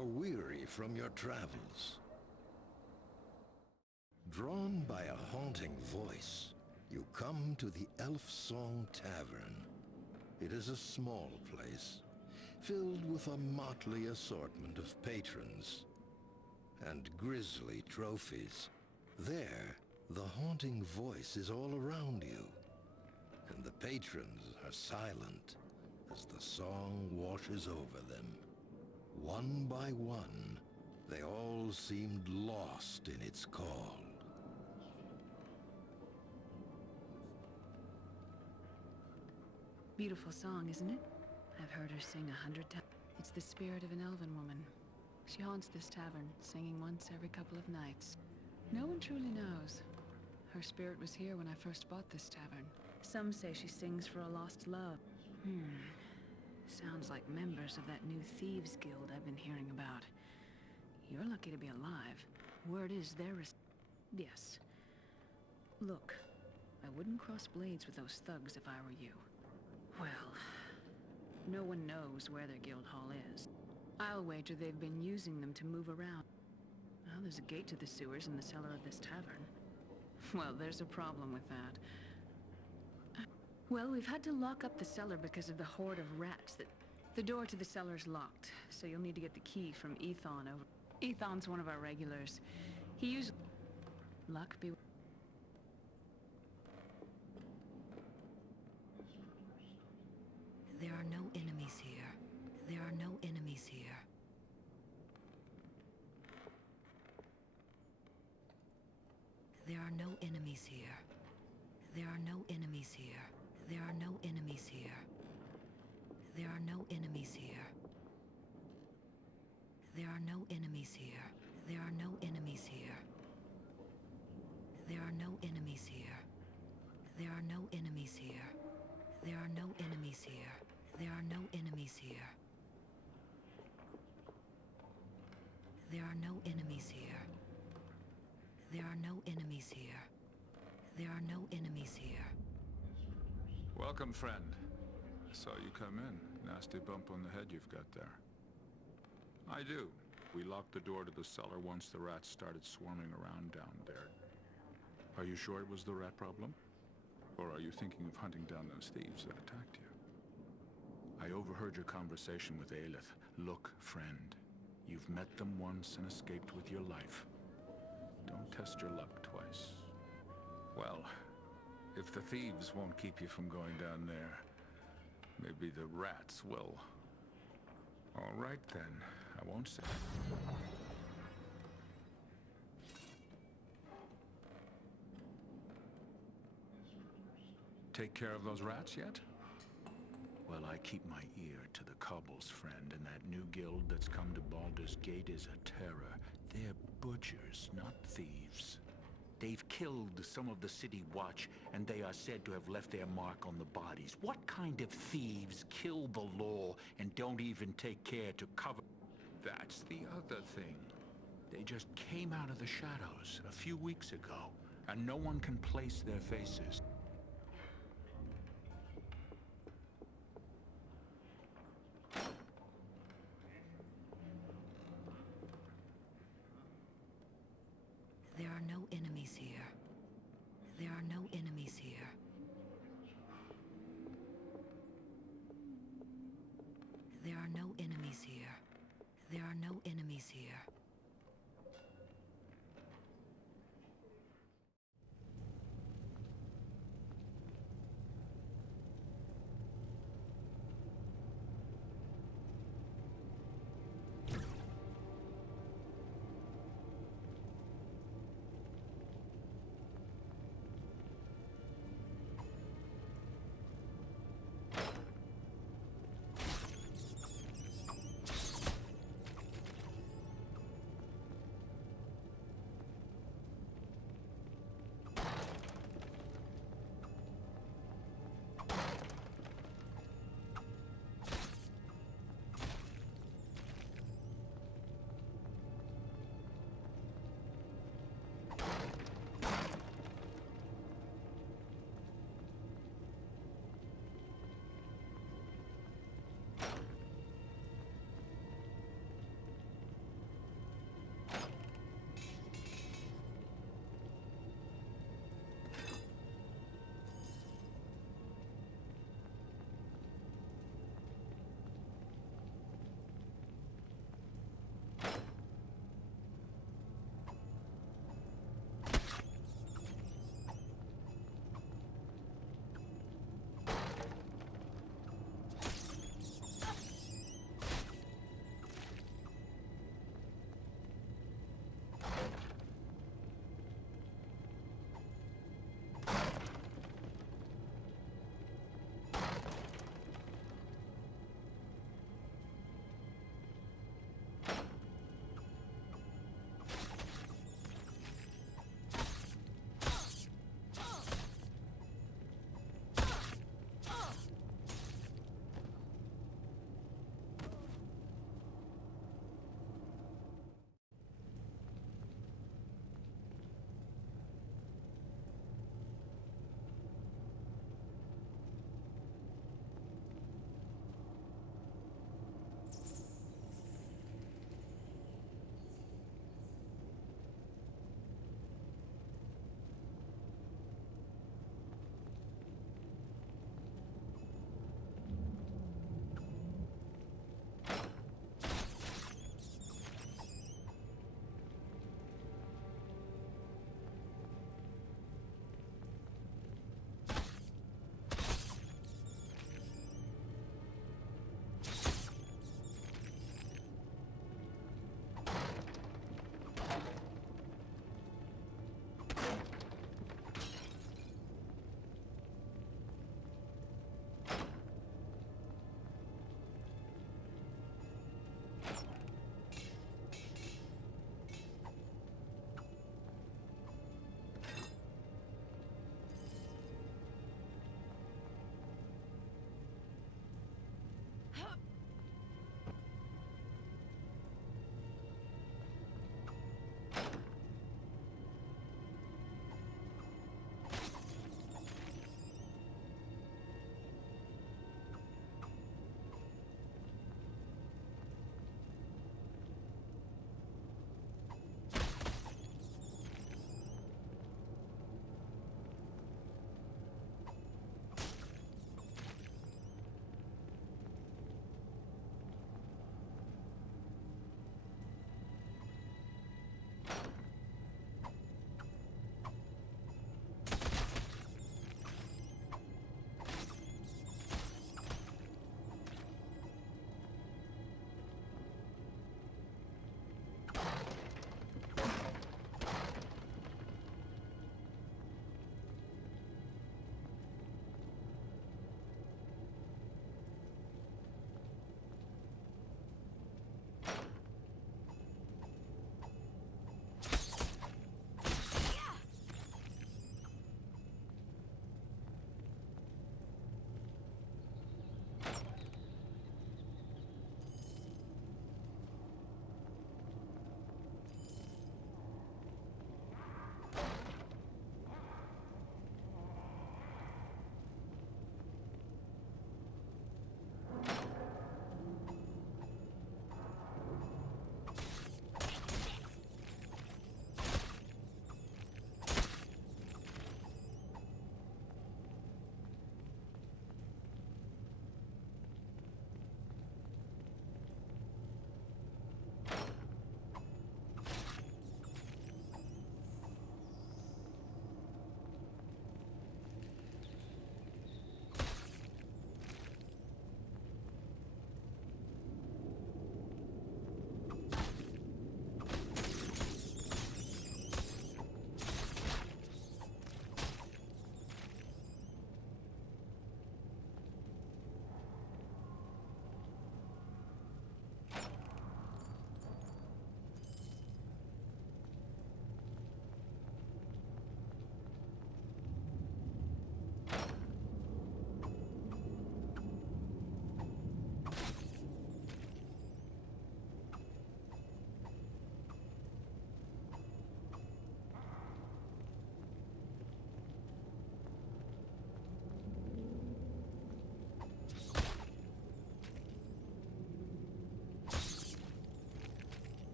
are weary from your travels. Drawn by a haunting voice, you come to the Elfsong Tavern. It is a small place, filled with a motley assortment of patrons and grisly trophies. There, the haunting voice is all around you, and the patrons are silent as the song washes over them. One by one, they all seemed lost in its call. Beautiful song, isn't it? I've heard her sing 100 times. It's the spirit of an elven woman. She haunts this tavern, singing once every couple of nights. No one truly knows. Her spirit was here when I first bought this tavern. Some say she sings for a lost love. Sounds like members of that new Thieves Guild I've been hearing about. You're lucky to be alive. Word is there is... Yes. Look, I wouldn't cross blades with those thugs if I were you. Well, no one knows where their guild hall is. I'll wager they've been using them to move around. Well, there's a gate to the sewers in the cellar of this tavern. Well, there's a problem with that. Well, we've had to lock up the cellar because of the horde of rats that... The door to the cellar's locked, so you'll need to get the key from Ethon over... Ethon's one of our regulars. He usually... Luck be... There are no enemies here. There are no enemies here. There are no enemies here. There are no enemies here. There are no enemies here. There are no enemies here. There are no enemies here. There are no enemies here. There are no enemies here. There are no enemies here. There are no enemies here. There are no enemies here. There are no enemies here. There are no enemies here. There are no enemies here. Welcome, friend. I saw you come in. Nasty bump on the head you've got there. I do. We locked the door to the cellar once the rats started swarming around down there. Are you sure it was the rat problem? Or are you thinking of hunting down those thieves that attacked you? I overheard your conversation with Alyth. Look, friend. You've met them once and escaped with your life. Don't test your luck twice. Well, if the thieves won't keep you from going down there, maybe the rats will. All right then, I won't say. Take care of those rats yet? Well, I keep my ear to the cobbles, friend, and that new guild that's come to Baldur's Gate is a terror. They're butchers, not thieves. They've killed some of the city watch, and they are said to have left their mark on the bodies. What kind of thieves kill the law and don't even take care to cover? That's the other thing. They just came out of the shadows a few weeks ago, and no one can place their faces. There are no enemies here. There are no enemies here. There are no enemies here. There are no enemies here.